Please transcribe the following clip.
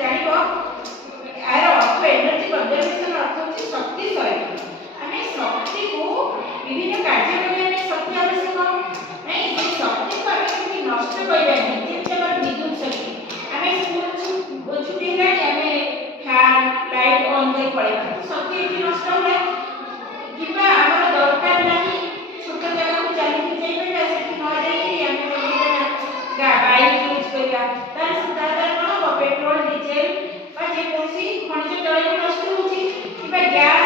ଜାଣିବ ଏହାର ଅର୍ଥ ଏନର୍ଜି କନଜରଭେସନ ଅର୍ଥ ହେଉଛି ଶକ୍ତି ସଂରକ୍ଷଣ। ଆମେ ଶକ୍ତିକୁ ବିଭିନ୍ନ କାର୍ଯ୍ୟ କରିବା ପାଇଁ ଶକ୍ତି ଆବଶ୍ୟକ ନାଇଁ, ସେ ଶକ୍ତିକୁ ଆମେ କେମିତି ନଷ୍ଟ କରିବାନି, ଯେମିତି ଆମର ବିଦ୍ୟୁତ ଶକ୍ତି ଆମେ ସ୍କୁଲ ଛୁଟି ହେଲାଣି ଆମେ ଫ୍ୟାନ୍ ଲାଇଟ୍ ଅନ୍ କରି ପଳେଇବା, ଶକ୍ତି ଏଠି ନଷ୍ଟ ହେଲା। କିମ୍ବା ଆମର ଦରକାର ନାହିଁ ଛୋଟ ଜାଗାକୁ ଚାଲିକି ଯାଇପାରିବା, ସେଠି ନ ଯାଇକି ଆମେ ବାଇକ୍ ୟୁଜ୍ କରିବା, ତାହେଲେ ଦ୍ୱାରା କ'ଣ ହେବ, ପେଟ୍ରୋଲ ଡିଜେଲ ବା ଯେକୌଣସି ଖଣିଜ ତୈଳ ବି ନଷ୍ଟ ହେଉଛି କିମ୍ବା ଗ୍ୟାସ୍